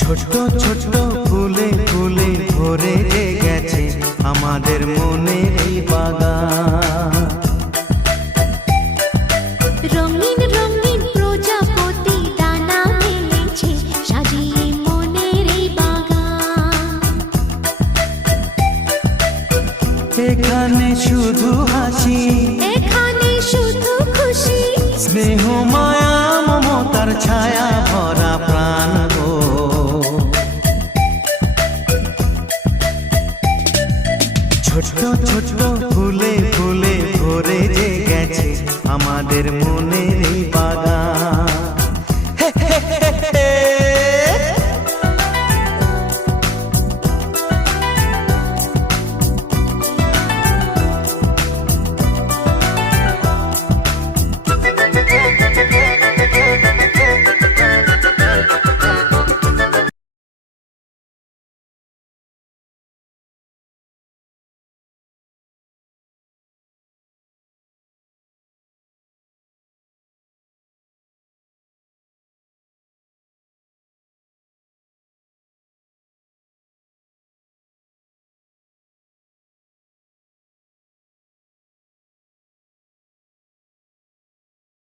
ছোট্ট ছোট্ট ফুলে ফুলে ভরে গেছে আমাদের মনের এই বাগান। রঙিন রঙিন প্রজাপতি ডানা মেলেছে সাজিয়ে মনের এই বাগান। এখানে শুধু হাসি, এখানে শুধু খুশি, স্নেহ মায়া মমতার ছায়া ভরা প্রাণ গো। ছোট্ট ছোট্ট ফুলে ফুলে ভরে গেছে আমাদের মনে